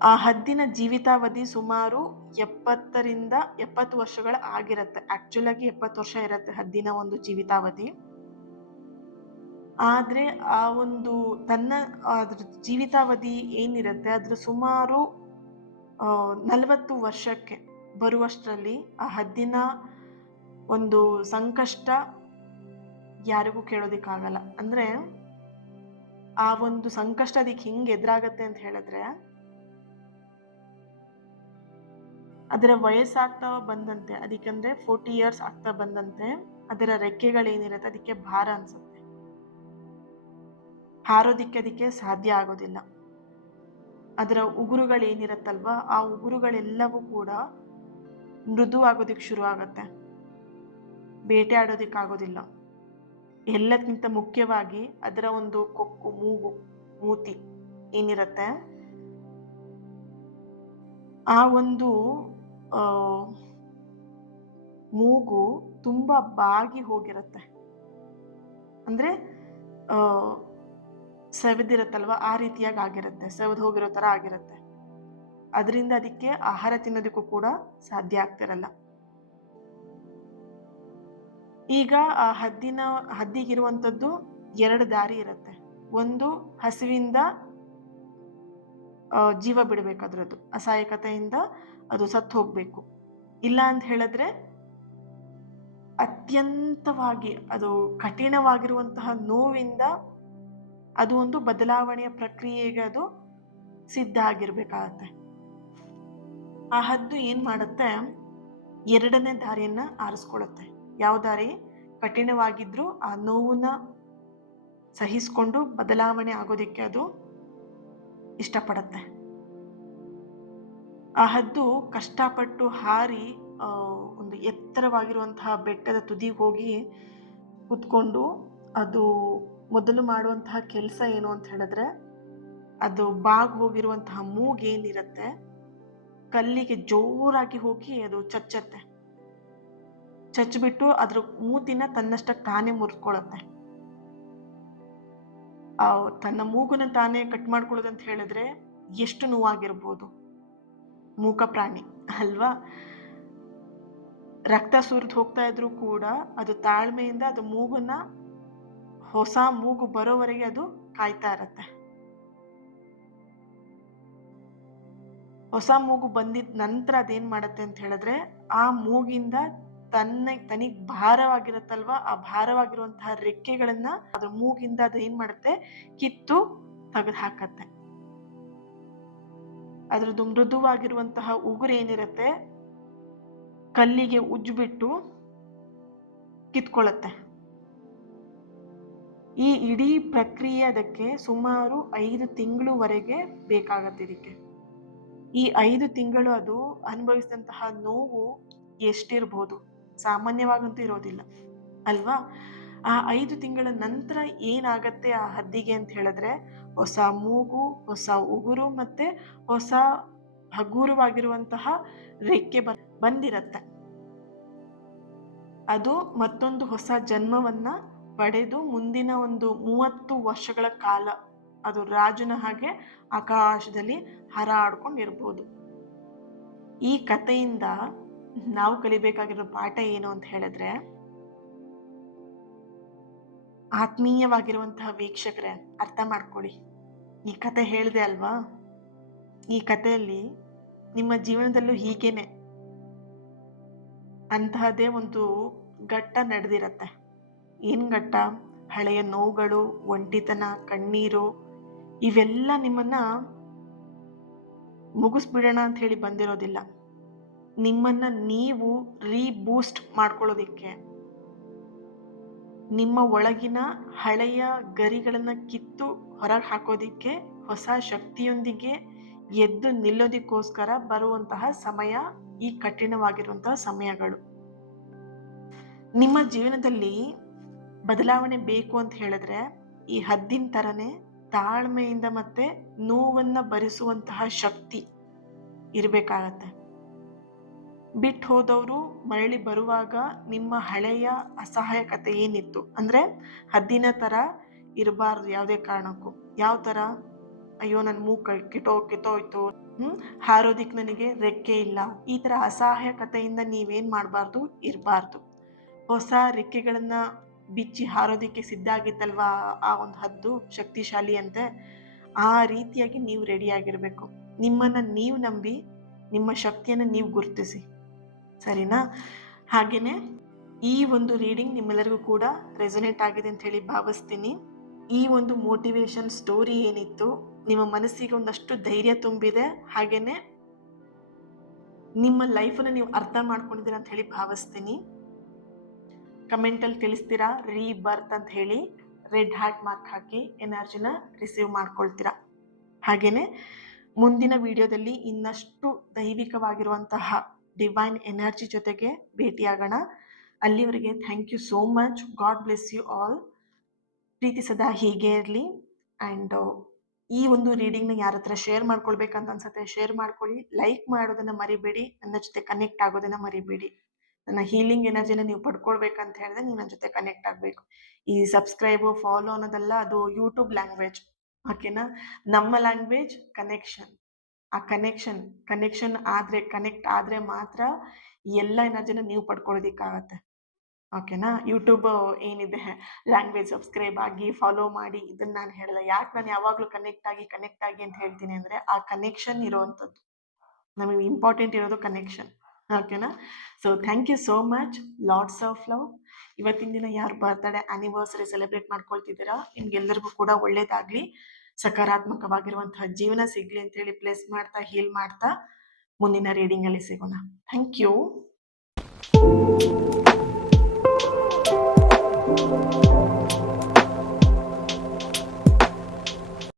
ಆ ಹದ್ದಿನ ಜೀವಿತಾವಧಿ ಸುಮಾರು 70 ವರ್ಷಗಳ ಆಗಿರತ್ತೆ. ಆಕ್ಚುಲ್ ಆಗಿ 70 ವರ್ಷ ಇರತ್ತೆ ಹದ್ದಿನ ಒಂದು ಜೀವಿತಾವಧಿ. ಆದ್ರೆ ಆ ಒಂದು ಅದ್ರ ಜೀವಿತಾವಧಿ ಏನಿರತ್ತೆ ಅದ್ರ ಸುಮಾರು 40 ವರ್ಷಕ್ಕೆ ಬರುವಷ್ಟರಲ್ಲಿ ಆ ಹದ್ದಿನ ಒಂದು ಸಂಕಷ್ಟ ಯಾರಿಗೂ ಕೇಳೋದಿಕ್ಕಾಗಲ್ಲ. ಅಂದ್ರೆ ಆ ಒಂದು ಸಂಕಷ್ಟ ಅದಕ್ಕೆ ಹಿಂಗೆ ಎದುರಾಗತ್ತೆ ಅಂತ ಹೇಳಿದ್ರೆ, ಅದರ ವಯಸ್ಸಾಗ್ತಾ ಬಂದಂತೆ, ಅದಕ್ಕಂದ್ರೆ 40 years ಆಗ್ತಾ ಬಂದಂತೆ ಅದರ ರೆಕ್ಕೆಗಳೇನಿರುತ್ತೆ ಅದಕ್ಕೆ ಭಾರ ಅನ್ಸುತ್ತೆ, ಹಾರೋದಿಕ್ಕೆ ಅದಕ್ಕೆ ಸಾಧ್ಯ ಆಗೋದಿಲ್ಲ. ಅದರ ಉಗುರುಗಳೇನಿರತ್ತಲ್ವಾ ಆ ಉಗುರುಗಳೆಲ್ಲವೂ ಕೂಡ ಮೃದು ಆಗೋದಿಕ್ ಶುರು ಆಗತ್ತೆ, ಬೇಟೆ ಆಡೋದಿಕ್ಕಾಗೋದಿಲ್ಲ. ಎಲ್ಲಕ್ಕಿಂತ ಮುಖ್ಯವಾಗಿ ಅದರ ಒಂದು ಕೊಕ್ಕು, ಮೂತಿ ಏನಿರತ್ತೆ ಆ ಒಂದು ಮೂಗು ತುಂಬಾ ಬಾಗಿ ಹೋಗಿರತ್ತೆ, ಅಂದ್ರೆ ಸೆವೆದಿರತ್ತಲ್ವಾ ಆ ರೀತಿಯಾಗಿ ಆಗಿರುತ್ತೆ, ಸೆವೆದು ಹೋಗಿರೋ ತರ ಆಗಿರುತ್ತೆ. ಅದರಿಂದ ಅದಕ್ಕೆ ಆಹಾರ ತಿನ್ನೋದಕ್ಕೂ ಕೂಡ ಸಾಧ್ಯ ಆಗ್ತಿರಲ್ಲ. ಈಗ ಆ ಹದ್ದಿಗಿರುವಂಥದ್ದು 2 ದಾರಿ ಇರುತ್ತೆ. ಒಂದು ಹಸಿವಿಂದ ಜೀವ ಬಿಡಬೇಕು, ಅದ್ರದ್ದು ಅಸಹಾಯಕತೆಯಿಂದ ಅದು ಸತ್ತು ಹೋಗ್ಬೇಕು. ಇಲ್ಲ ಅಂತ ಹೇಳಿದ್ರೆ ಅತ್ಯಂತವಾಗಿ ಅದು ಕಠಿಣವಾಗಿರುವಂತಹ ನೋವಿಂದ ಅದು ಒಂದು ಬದಲಾವಣೆಯ ಪ್ರಕ್ರಿಯೆಗೆ ಅದು ಸಿದ್ಧ ಆಗಿರ್ಬೇಕಾಗತ್ತೆ. ಆ ಹದ್ದು ಏನ್ ಮಾಡುತ್ತೆ, 2ನೇ ದಾರಿಯನ್ನ ಆರಿಸ್ಕೊಳ್ಳುತ್ತೆ. ಯಾವ ದಾರಿ? ಕಠಿಣವಾಗಿದ್ರು ಆ ನೋವನ್ನ ಸಹಿಸ್ಕೊಂಡು ಬದಲಾವಣೆ ಆಗೋದಿಕ್ಕೆ ಅದು ಇಷ್ಟಪಡುತ್ತೆ. ಆ ಹದ್ದು ಕಷ್ಟಪಟ್ಟು ಹಾರಿ ಒಂದು ಎತ್ತರವಾಗಿರುವಂತಹ ಬೆಟ್ಟದ ತುದಿ ಹೋಗಿ ಕುತ್ಕೊಂಡು ಅದು ಮೊದಲು ಮಾಡುವಂತಹ ಕೆಲಸ ಏನು ಅಂತ ಹೇಳಿದ್ರೆ, ಅದು ಬಾಗ್ ಹೋಗಿರುವಂತಹ ಮೂಗೇನಿರತ್ತೆ ಕಲ್ಲಿಗೆ ಜೋರಾಗಿ ಹೋಗಿ ಅದು ಚಚ್ಬಿಟ್ಟು ಅದ್ರ ಮೂತಿನ ತನ್ನಷ್ಟಕ್ಕೆ ತಾನೇ ಮುರಿದ್ಕೊಳ್ಳುತ್ತೆ. ತನ್ನ ಮೂಗನ್ನ ತಾನೇ ಕಟ್ ಮಾಡ್ಕೊಳ್ಳೋದಂತ ಹೇಳಿದ್ರೆ ಎಷ್ಟು ನೋವಾಗಿರ್ಬೋದು. ಮೂಕ ಪ್ರಾಣಿ ಅಲ್ವಾ. ರಕ್ತ ಸುರಿದು ಹೋಗ್ತಾ ಇದ್ರು ಕೂಡ ಅದು ತಾಳ್ಮೆಯಿಂದ ಅದು ಮೂಗನ್ನ, ಹೊಸ ಮೂಗು ಬರೋವರೆಗೆ ಅದು ಕಾಯ್ತಾ ಇರತ್ತೆ. ಹೊಸ ಮೂಗು ಬಂದಿದ ನಂತರ ಅದೇನ್ ಮಾಡತ್ತೆ ಅಂತ ಹೇಳಿದ್ರೆ, ಆ ಮೂಗಿಂದ ತನಿಗ್ ಭಾರವಾಗಿರತ್ತಲ್ವಾ ಆ ಭಾರವಾಗಿರುವಂತಹ ರೆಕ್ಕೆಗಳನ್ನ ಅದ್ರ ಮೂಗಿಂದ ಅದು ಏನ್ ಮಾಡುತ್ತೆ, ಕಿತ್ತು ತೆಗೆದು ಹಾಕತ್ತೆ. ಅದ್ರದ್ದು ಮೃದುವಾಗಿರುವಂತಹ ಉಗುರು ಏನಿರತ್ತೆ ಕಲ್ಲಿಗೆ ಉಜ್ಬಿಟ್ಟು ಕಿತ್ಕೊಳ್ಳುತ್ತೆ. ಈ ಇಡೀ ಪ್ರಕ್ರಿಯೆ ಅದಕ್ಕೆ ಸುಮಾರು 5 ತಿಂಗಳವರೆಗೆ ಬೇಕಾಗತ್ತೆ. ಇದಕ್ಕೆ ಈ 5 ತಿಂಗಳು ಅದು ಅನುಭವಿಸಿದಂತಹ ನೋವು ಎಷ್ಟಿರ್ಬೋದು, ಸಾಮಾನ್ಯವಾಗಂತೂ ಇರೋದಿಲ್ಲ ಅಲ್ವಾ. ಆ 5 ತಿಂಗಳ ನಂತರ ಏನಾಗತ್ತೆ ಆ ಹದ್ದಿಗೆ ಅಂತ ಹೇಳಿದ್ರೆ, ಹೊಸ ಮೂಗು, ಹೊಸ ಉಗುರು ಮತ್ತೆ ಹೊಸ ಹಗೂರವಾಗಿರುವಂತಹ ರೆಕ್ಕೆ ಬಂದಿರತ್ತೆ. ಅದು ಮತ್ತೊಂದು ಹೊಸ ಜನ್ಮವನ್ನ ಪಡೆದು ಮುಂದಿನ ಒಂದು 30 ವರ್ಷಗಳ ಕಾಲ ಅದು ರಾಜನ ಹಾಗೆ ಆಕಾಶದಲ್ಲಿ ಹಾರಾಡ್ಕೊಂಡಿರ್ಬೋದು. ಈ ಕಥೆಯಿಂದ ನಾವು ಕಲಿಬೇಕಾಗಿರೋ ಪಾಠ ಏನು ಅಂತ ಹೇಳಿದ್ರೆ, ಆತ್ಮೀಯವಾಗಿರುವಂತಹ ವೀಕ್ಷಕರೇ, ಅರ್ಥ ಮಾಡ್ಕೊಳ್ಳಿ. ಈ ಕತೆ ಹೇಳಿದೆ ಅಲ್ವಾ, ಈ ಕಥೆಯಲ್ಲಿ ನಿಮ್ಮ ಜೀವನದಲ್ಲೂ ಹೀಗೇನೆ ಅಂತಹದೇ ಒಂದು ಘಟ್ಟ ನಡೆದಿರತ್ತೆ. ಏನ್ ಘಟ್ಟ? ಹಳೆಯ ನೋವುಗಳು, ಒಂಟಿತನ, ಕಣ್ಣೀರು ಇವೆಲ್ಲ ನಿಮ್ಮನ್ನ ಮುಗಿಸ್ಬಿಡೋಣ ಅಂತ ಹೇಳಿ ಬಂದಿರೋದಿಲ್ಲ. ನಿಮ್ಮನ್ನ ನೀವು ರೀಬೂಸ್ಟ್ ಮಾಡ್ಕೊಳ್ಳೋದಿಕ್ಕೆ, ನಿಮ್ಮ ಒಳಗಿನ ಹಳೆಯ ಗರಿಗಳನ್ನ ಕಿತ್ತು ಹೊರಗೆ ಹಾಕೋದಿಕ್ಕೆ, ಹೊಸ ಶಕ್ತಿಯೊಂದಿಗೆ ಎದ್ದು ನಿಲ್ಲೋದಿಕ್ಕೋಸ್ಕರ ಬರುವಂತಹ ಸಮಯ ಈ ಕಠಿಣವಾಗಿರುವಂತಹ ಸಮಯಗಳು. ನಿಮ್ಮ ಜೀವನದಲ್ಲಿ ಬದಲಾವಣೆ ಬೇಕು ಅಂತ ಹೇಳಿದ್ರೆ ಈ ಹದ್ದಿನ ತರನೇ ತಾಳ್ಮೆಯಿಂದ ಮತ್ತೆ ನೋವನ್ನ ಭರಿಸುವಂತಹ ಶಕ್ತಿ ಇರ್ಬೇಕಾಗತ್ತೆ. ಬಿಟ್ಟು ಹೋದವರು ಮರಳಿ ಬರುವಾಗ ನಿಮ್ಮ ಹಳೆಯ ಅಸಹಾಯಕತೆ ಏನಿತ್ತು ಅಂದ್ರೆ ಹದ್ದಿನ ತರ ಇರಬಾರ್ದು ಯಾವುದೇ ಕಾರಣಕ್ಕೂ. ಯಾವ ತರ? ಅಯ್ಯೋ ನನ್ ಮೂಗ್ ಕಿತ್ತೋಯ್ತು, ಹಾರೋದಿಕ್ ನನಗೆ ರೆಕ್ಕೆ ಇಲ್ಲ, ಈ ತರ ಅಸಹಾಯಕತೆಯಿಂದ ನೀವೇನ್ ಮಾಡ್ಬಾರ್ದು, ಇರಬಾರ್ದು. ಹೊಸ ರೆಕ್ಕೆಗಳನ್ನ ಬಿಚ್ಚಿ ಹಾರೋದಿಕ್ಕೆ ಸಿದ್ಧ ಆಗಿತ್ತಲ್ವಾ ಆ ಒಂದು ಹದ್ದು ಶಕ್ತಿಶಾಲಿ ಅಂತೆ, ಆ ರೀತಿಯಾಗಿ ನೀವು ರೆಡಿ ಆಗಿರ್ಬೇಕು. ನಿಮ್ಮನ್ನ ನೀವು ನಂಬಿ ನಿಮ್ಮ ಶಕ್ತಿಯನ್ನ ನೀವು ಗುರುತಿಸಿ, ಸರಿನಾ? ಹಾಗೇನೆ ಈ ಒಂದು ರೀಡಿಂಗ್ ನಿಮ್ಮೆಲ್ಲರಿಗೂ ಕೂಡ ರೆಸೊನೇಟ್ ಆಗಿದೆ ಅಂತ ಹೇಳಿ ಭಾವಿಸ್ತೀನಿ. ಈ ಒಂದು ಮೋಟಿವೇಶನ್ ಸ್ಟೋರಿ ಏನಿತ್ತು ನಿಮ್ಮ ಮನಸ್ಸಿಗೆ ಒಂದಷ್ಟು ಧೈರ್ಯ ತುಂಬಿದೆ, ಹಾಗೇನೆ ನಿಮ್ಮ ಲೈಫನ್ನು ನೀವು ಅರ್ಥ ಮಾಡ್ಕೊಂಡಿದ್ದೀರಾ ಅಂತ ಹೇಳಿ ಭಾವಿಸ್ತೀನಿ. ಕಮೆಂಟಲ್ಲಿ ತಿಳಿಸ್ತೀರಾ ರೀಬರ್ತ್ ಅಂತ ಹೇಳಿ, ರೆಡ್ ಹಾರ್ಟ್ ಮಾರ್ಕ್ ಹಾಕಿ ಎನರ್ಜಿನ ರಿಸೀವ್ ಮಾಡ್ಕೊಳ್ತೀರಾ. ಹಾಗೇನೆ ಮುಂದಿನ ವಿಡಿಯೋದಲ್ಲಿ ಇನ್ನಷ್ಟು ದೈವಿಕವಾಗಿರುವಂತಹ ಡಿವೈನ್ ಎನರ್ಜಿ ಜೊತೆಗೆ ಭೇಟಿಯಾಗೋಣ. ಅಲ್ಲಿವರೆಗೆ thank you so much. God bless you all. ಪ್ರೀತಿ ಸದಾ ಹೀಗೆ ಇರಲಿ. ಆ್ಯಂಡ್ ಈ ಒಂದು ರೀಡಿಂಗ್ನ ಯಾರ ಹತ್ರ ಶೇರ್ ಮಾಡ್ಕೊಳ್ಬೇಕಂತ ಅನ್ಸುತ್ತೆ ಶೇರ್ ಮಾಡ್ಕೊಳ್ಳಿ. ಲೈಕ್ ಮಾಡೋದನ್ನ ಮರಿಬೇಡಿ. ನನ್ನ ಜೊತೆ ಕನೆಕ್ಟ್ ಆಗೋದನ್ನ ಮರಿಬೇಡಿ. ನನ್ನ ಹೀಲಿಂಗ್ ಎನರ್ಜಿನ ನೀವು ಪಡ್ಕೊಳ್ಬೇಕಂತ ಹೇಳಿದ್ರೆ ನೀವು ನನ್ನ ಜೊತೆ ಕನೆಕ್ಟ್ ಆಗಬೇಕು. ಈ ಸಬ್ಸ್ಕ್ರೈಬು ಫಾಲೋ ಅನ್ನೋದೆಲ್ಲ ಅದು ಯೂಟ್ಯೂಬ್ ಲ್ಯಾಂಗ್ವೇಜ್, ಓಕೆನಾ? ನಮ್ಮ ಲ್ಯಾಂಗ್ವೇಜ್ ಕನೆಕ್ಷನ್. ಆ ಕನೆಕ್ಷನ್ ಆದರೆ, ಕನೆಕ್ಟ್ ಆದರೆ ಮಾತ್ರ ಎಲ್ಲ ಎನರ್ಜಿನ ನೀವು ಪಡ್ಕೊಳ್ಳೋದಿಕ್ಕಾಗತ್ತೆ, ಓಕೆನಾ? ಯೂಟ್ಯೂಬ್ ಏನಿದೆ ಲ್ಯಾಂಗ್ವೇಜ್ ಸಬ್ಸ್ಕ್ರೈಬ್ ಆಗಿ ಫಾಲೋ ಮಾಡಿ ಇದನ್ನ ನಾನು ಹೇಳಲ್ಲ. ಯಾಕೆ ನಾನು ಯಾವಾಗಲೂ ಕನೆಕ್ಟ್ ಆಗಿ ಅಂತ ಹೇಳ್ತೀನಿ ಅಂದರೆ ಆ ಕನೆಕ್ಷನ್ ಇರೋವಂಥದ್ದು ನಮಗೆ ಇಂಪಾರ್ಟೆಂಟ್ ಇರೋದು ಕನೆಕ್ಷನ್, ಓಕೆನಾ? So thank you so much. Lots of love. ಇವತ್ತಿನ ದಿನ ಯಾರು ಬರ್ತ್ಡೇ ಆನಿವರ್ಸರಿ ಸೆಲೆಬ್ರೇಟ್ ಮಾಡ್ಕೊಳ್ತಿದ್ದೀರಾ ನಿಮ್ಗೆಲ್ಲರಿಗೂ ಕೂಡ ಒಳ್ಳೇದಾಗ್ಲಿ, ಸಕಾರಾತ್ಮಕವಾಗಿರುವಂತಹ ಜೀವನ ಸಿಗ್ಲಿ ಅಂತ ಹೇಳಿ ಪ್ಲೇಸ್ ಮಾಡ್ತಾ ಹೀಲ್ ಮಾಡ್ತಾ ಮುಂದಿನ ರೀಡಿಂಗ್ ಅಲ್ಲಿ ಸಿಗೋಣ. Thank you.